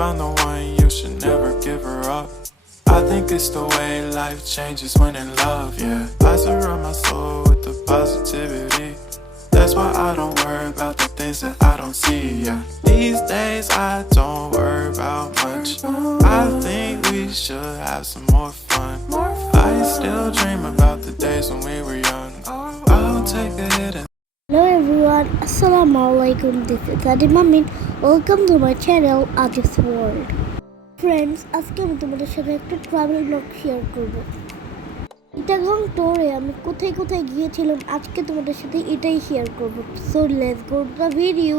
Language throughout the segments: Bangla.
found the one, you should never give her up. I think it's the way life changes when in love, yeah. I surround my soul with the positivity. That's why I don't worry about the things that I don't see, yeah. These days I don't worry about much. I think we should have some more fun. I still dream about the days when we were young. I'll take a hit and Hello everyone, Assalamualaikum. This is Adim Amin. Welcome to my channel Adib's World. Friends, আজকে আমি তোমাদের সাথে একটা ট্রাভেল ব্লগ শেয়ার করব। চিটাগং ট্যুরে আমি কোথায় কোথায় গিয়েছিলাম আজকে তোমাদের সাথে এটাই শেয়ার করব। So let's go to the video.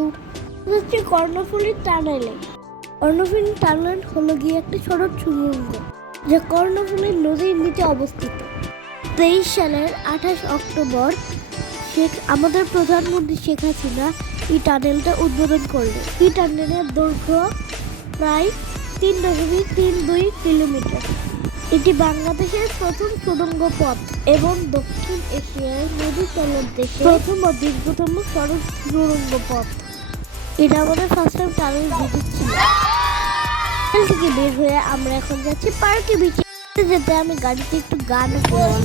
হচ্ছে কর্ণফুলী টানেলে। কর্ণফুলী টানেল হলো গিয়ে একটা ছোট সুড়ঙ্গ যা কর্ণফুলী নদীর নিচে অবস্থিত। 23 সালের 28 অক্টোবর আমাদের প্রধানমন্ত্রী শেখ হাসিনা এই টানেলটা উদ্বোধন করলেন। এই টানেলের দৈর্ঘ্য প্রায় 3.32 কিলোমিটার। এটি বাংলাদেশের প্রথম সুড়ঙ্গ পথ এবং দক্ষিণ এশিয়ার নদী তলের দেশে প্রথম ও দীর্ঘতম সড়ক সুড়ঙ্গ পথ। এটা আমাদের ফার্স্ট টাইম টানেল ভিজিট ছিল। টানেল থেকে বের হয়ে আমরা এখন যাচ্ছি পার্কে বিচে। যেতে আমি গাড়িতে একটু গান করলাম।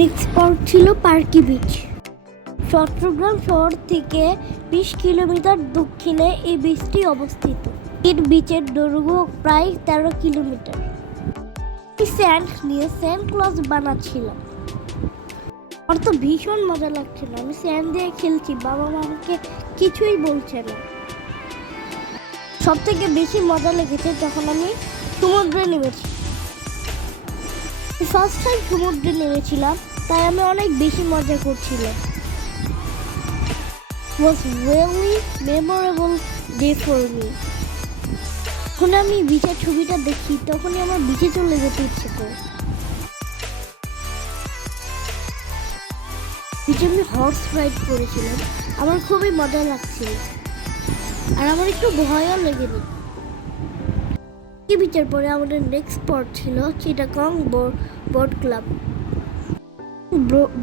নেক্সট স্পট ছিল পার্কি বিচ। চট্টগ্রাম শহর থেকে 20 কিলোমিটার দক্ষিণে এই বিচটি অবস্থিত। এর বিচের দৈর্ঘ্য প্রায় 13 কিলোমিটার। স্যান্ড নিয়ে স্যান্ড ক্লজ বানাচ্ছিলাম। আমার তো ভীষণ মজা লাগছিল। আমি স্যান্ড দিয়ে খেলছি, বাবা মা আমাকে কিছুই বলছে না। সব থেকে বেশি মজা লেগেছে যখন আমি সমুদ্রে নেমেছি। ফার্স্ট টাইম সমুদ্রে নেমেছিলাম, তাই আমি অনেক বেশি মজা করছিলাম। Was really memorable day for me. যখন আমি বিচের ছবিটা দেখি তখনই আমার বিচে চলে যেতে ইচ্ছে করে। বিচে আমি হর্স রাইড করেছিলাম, আমার খুবই মজা লাগছিল আর আমার একটু ভয়ও লেগেনি। বিচের পরে আমাদের নেক্সট স্পট ছিল Chittagong boat club.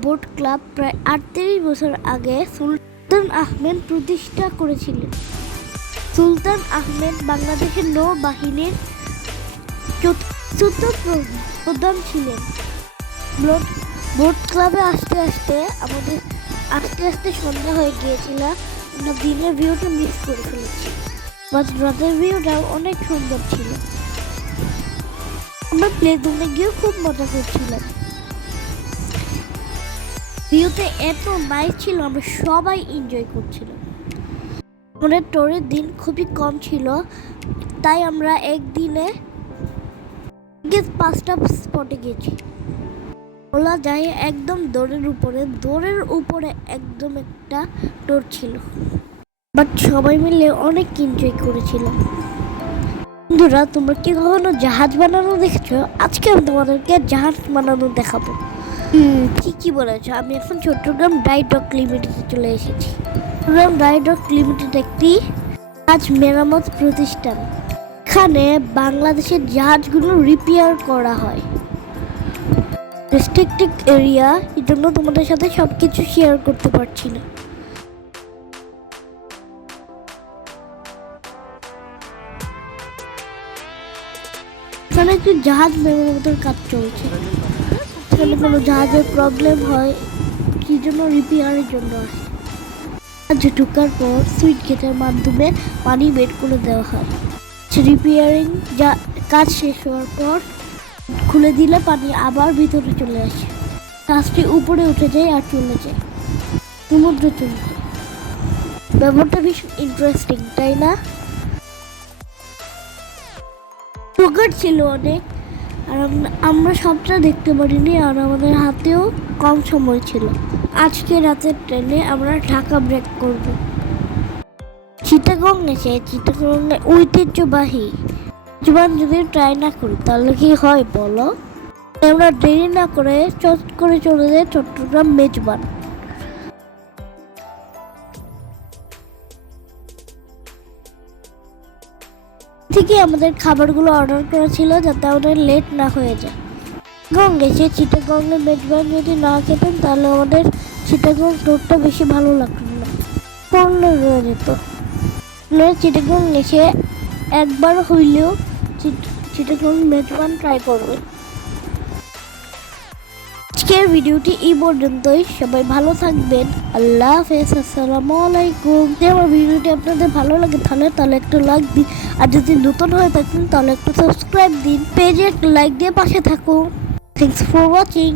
Boat club প্রায় 38 বছর আগে সুলতান আহমেদ প্রতিষ্ঠা করেছিলেন। সুলতান আহমেদ বাংলাদেশের নৌবাহিনীর চতুর্থ প্রধান ছিলেন। বোট ক্লাবে আসতে আসতে সন্ধ্যা হয়ে গিয়েছিল। আমরা দিনের ভিউটা মিস করে ফেলেছি, বাট রাতের ভিউটাও অনেক সুন্দর ছিল। আমরা প্লেজনে গিয়ে খুব মজা করছিলাম। ভিউতে এত নাইস ছিল, আমরা সবাই এনজয় করছিলাম। আমাদের ট্যুরের দিন খুবই কম ছিল, তাই আমরা একদিনে 5টা স্পটে গেছি। বলা যায় একদম দৌড়ের উপরে একদম একটা ট্যুর ছিল, বাট সবাই মিলে অনেক এনজয় করেছিলাম। বন্ধুরা, তোমরা কি কখনো জাহাজ বানানো দেখেছো? আজকে আমি তোমাদেরকে জাহাজ বানানো দেখাবো। ঠিকই বলেছো, আমি এখন চট্টগ্রাম ড্রাই ডক লিমিটেডে চলে এসেছি। চট্টগ্রাম ড্রাই ডক লিমিটেড একটি জাহাজ মেরামত প্রতিষ্ঠান। এখানে বাংলাদেশের জাহাজগুলো রিপেয়ার করা হয়। রেস্ট্রিক্টেড এরিয়া, এই জন্য তোমাদের সাথে সবকিছু শেয়ার করতে পারছি না। এখানে একটি জাহাজ মেরামতের কাজ চলছে। এখানে কোনো জাহাজের প্রবলেম হয়, কি জন্য রিপেয়ারের জন্য আসে। জাহাজে ঢোকার পর সুইচ গেটের মাধ্যমে পানি বের করে দেওয়া হয়। রিপেয়ারিং কাজ শেষ হওয়ার পর খুলে দিলে পানি আবার ভিতরে চলে আসে। কাজটি উপরে উঠে যায় আর চলে যায় সমুদ্রে চলে যায়। ব্যাপারটা ভীষণ ইন্টারেস্টিং, তাই না? টোকার ছিল অনেক, আর আমরা সবটা দেখতে পারিনি, আর আমাদের হাতেও কম সময় ছিল। আজকে রাতের ট্রেনে আমরা ঢাকা ব্রেক করব। চিটাগং এসে চিটাগংয়ের ঐতিহ্যবাহী মেজবান যদি ট্রাই না করি তাহলে কি হয় বলো? আমরা দেরি না করে চট করে চলে যাই চট্টগ্রাম মেজবান। থেকে আমাদের খাবারগুলো অর্ডার করা ছিল যাতে আমাদের লেট না হয়ে যায়। এসে চিটাগংয়ের মেজবান যদি না খেতেন তাহলে আমাদের চিটাগং ট্যুরটা বেশি ভালো লাগতো না, পড়লে রয়ে যেত। আপনারা চিটাগং এসে একবার হইলেও চিটাগং মেজবান ট্রাই করবেন। আজকের ভিডিওটি এই পর্যন্তই। সবাই ভালো থাকবেন। আল্লাহ হাফেজ। আসসালামু আলাইকুম। যদি আমার ভিডিওটি আপনাদের ভালো লাগে তাহলে একটু লাইক দিন, আর যদি নতুন হয়ে থাকেন তাহলে একটু সাবস্ক্রাইব দিন। পেজে লাইক দিয়ে পাশে থাকুন। Thanks for watching.